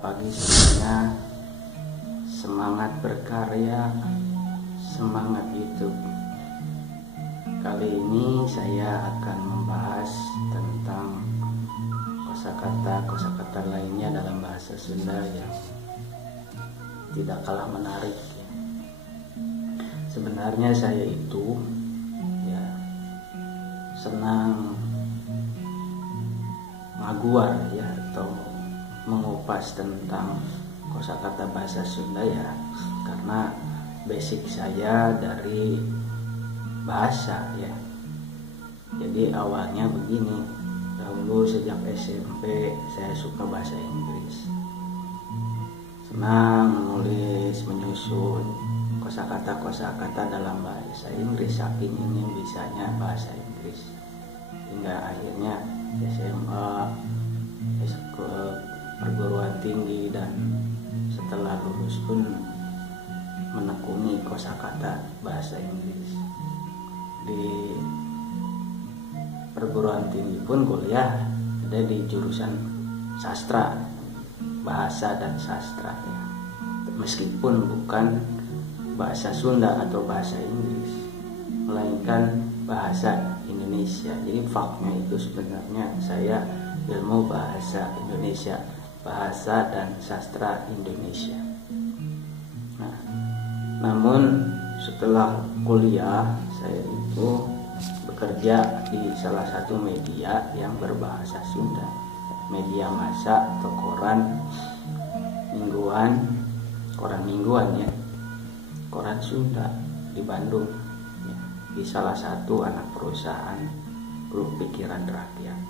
Pagi semuanya, semangat berkarya, semangat hidup. Kali ini saya akan membahas tentang kosakata lainnya dalam bahasa Sunda yang tidak kalah menarik. Sebenarnya saya itu senang ngaguar atau mengupas tentang kosakata bahasa Sunda karena basic saya dari bahasa Jadi awalnya begini, dahulu sejak SMP saya suka bahasa Inggris, senang menulis, menyusun kosakata dalam bahasa Inggris, saking ingin bisanya bahasa Inggris, hingga akhirnya SMA, perguruan tinggi, dan setelah lulus pun menekuni kosakata bahasa Inggris. Di perguruan tinggi pun kuliah ada di jurusan sastra, bahasa dan sastra meskipun bukan bahasa Sunda atau bahasa Inggris, melainkan bahasa Indonesia. Jadi faknya itu sebenarnya saya ilmu bahasa Indonesia, bahasa dan sastra Indonesia. Namun setelah kuliah saya itu bekerja di salah satu media yang berbahasa Sunda, media massa atau koran mingguan koran Sunda di Bandung, di salah satu anak perusahaan Grup Pikiran Rakyat.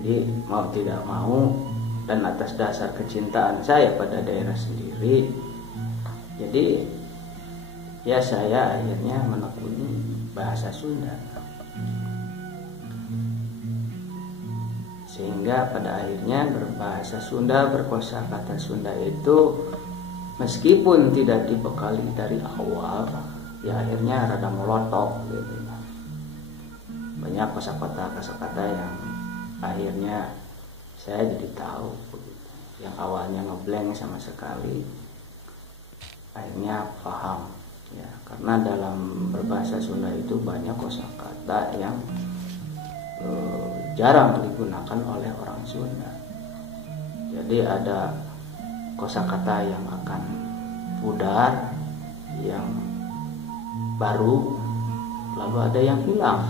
Jadi mau tidak mau dan atas dasar kecintaan saya pada daerah sendiri, jadi saya akhirnya menekuni bahasa Sunda, sehingga pada akhirnya berbahasa Sunda, berkosakata Sunda itu meskipun tidak dibekali dari awal, akhirnya rada melotok gitu. Banyak kosakata yang akhirnya saya jadi tahu begitu. Yang awalnya ngeblank sama sekali, akhirnya paham karena dalam berbahasa Sunda itu banyak kosakata yang jarang digunakan oleh orang Sunda. Jadi ada kosakata yang akan pudar, yang baru, lalu ada yang hilang.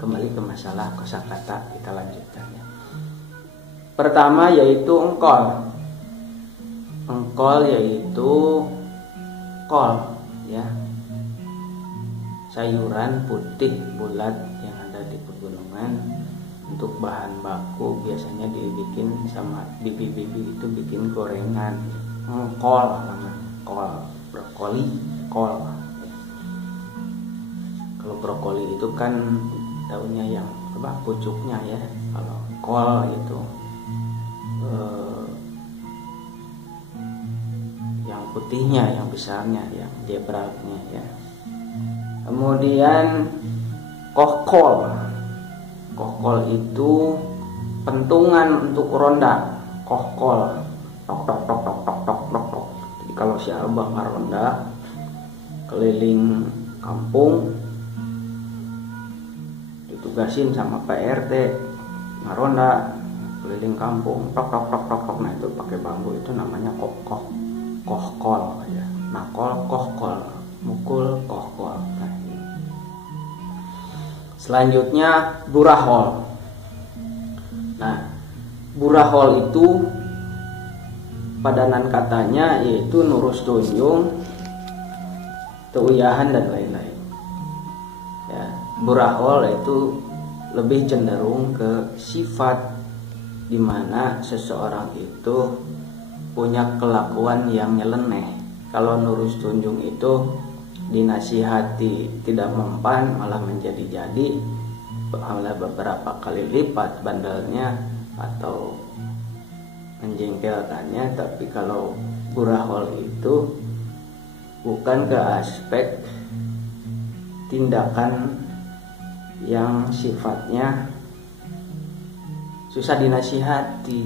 Kembali ke masalah kosakata, kita lanjutkan Pertama yaitu engkol. Engkol yaitu kol sayuran putih bulat yang ada di pegunungan. Untuk bahan baku biasanya dibikin sama bibi-bibi itu bikin gorengan. Kol brokoli, kol. Kalau brokoli itu kan daunnya yang pucuknya Kalau kol itu yang putihnya, yang besarnya, yang jebralnya Kemudian kohkol. Kohkol itu pentungan untuk ronda. Kohkol tok tok tok tok tok tok tok tok. Jadi kalau si abah ngaronda keliling kampung, ditugasin sama PRT ngaronda keliling kampung tok tok tok tok tok. Nah itu pakai bambu, itu namanya kohkol nakol kohkol, mukul kohkol. Selanjutnya burahol. Nah, burahol itu padanan katanya yaitu nurus tunjung, teuyahan dan lain-lain. Burahol itu lebih cenderung ke sifat di mana seseorang itu punya kelakuan yang nyeleneh. Kalau nurus tunjung itu dinasihati tidak mempan malah menjadi-jadi, malah beberapa kali lipat bandelnya atau menjengkelkannya. Tapi kalau burahol itu bukan ke aspek tindakan yang sifatnya susah dinasihati.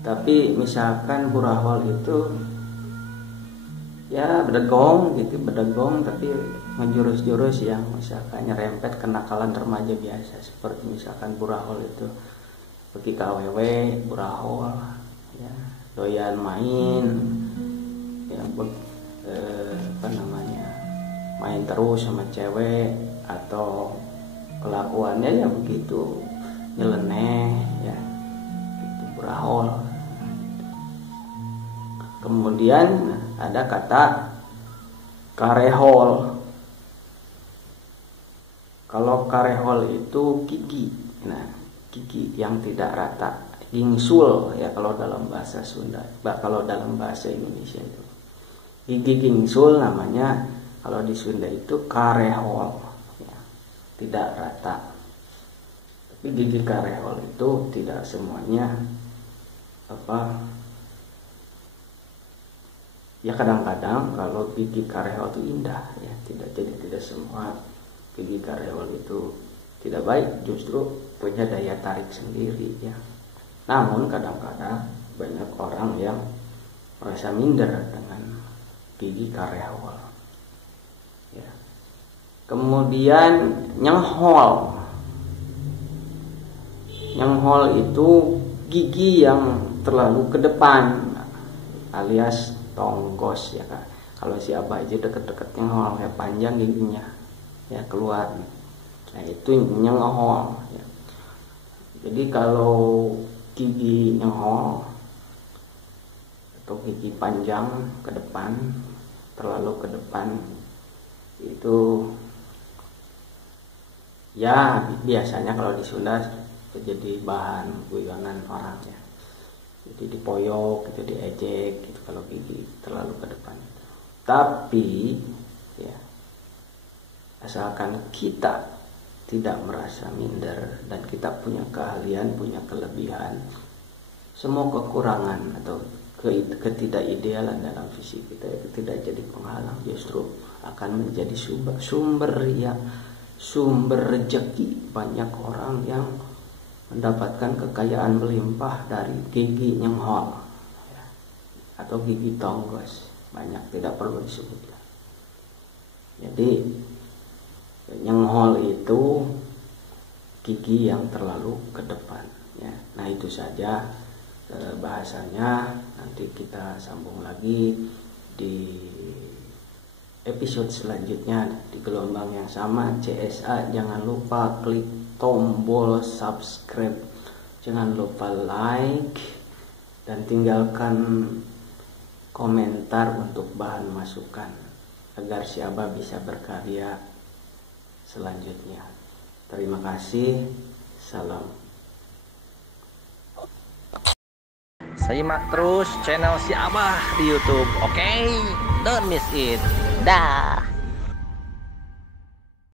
Tapi misalkan burahol itu ya bedegong gitu, bedegong tapi menjurus-jurus yang misalkan nyerempet kenakalan remaja biasa, seperti misalkan burahol itu pergi ke aww, burahol ya, doyan main ya, main terus sama cewek, atau kelakuannya ya begitu nyeleneh ya, itu burahol. Kemudian ada kata karehol. Kalau karehol itu gigi, nah gigi yang tidak rata, gingsul ya kalau dalam bahasa Sunda. Kalau dalam bahasa Indonesia itu gigi gingsul namanya, kalau di Sunda itu karehol ya, tidak rata. Tapi gigi karehol itu tidak semuanya ya, kadang-kadang kalau gigi karehol itu indah ya, tidak semua gigi karehol itu tidak baik, justru punya daya tarik sendiri ya. Namun kadang-kadang banyak orang yang merasa minder dengan gigi karehol ya. Kemudian nyenghol. Nyenghol itu gigi yang terlalu ke depan alias tonggos ya kan. Kalau si abah aja deket-deket nyenghol ya, panjang giginya ya keluar. Nah itu nyenghol ya. Jadi kalau gigi nyenghol atau gigi panjang ke depan, terlalu ke depan, itu ya biasanya kalau di Sunda jadi bahan guyonan orang ya. Jadi dipoyok, itu diejek gitu kalau gigi terlalu ke depan. Tapi ya, asalkan kita tidak merasa minder dan kita punya keahlian, punya kelebihan, semua kekurangan atau ketidakidealan dalam fisik kita itu tidak jadi penghalang, justru akan menjadi sumber rezeki. Banyak orang yang mendapatkan kekayaan melimpah dari gigi nyenghol ya, atau gigi tonggos, banyak tidak perlu disebutkan. Jadi nyenghol itu gigi yang terlalu ke depan ya. Nah itu saja bahasanya, nanti kita sambung lagi di episode selanjutnya di gelombang yang sama CSA. Jangan lupa klik tombol subscribe, jangan lupa like, dan tinggalkan komentar untuk bahan masukan agar si Abah bisa berkarya selanjutnya. Terima kasih. Salam. Simak terus channel si Abah di YouTube. Oke, don't miss it. Dah.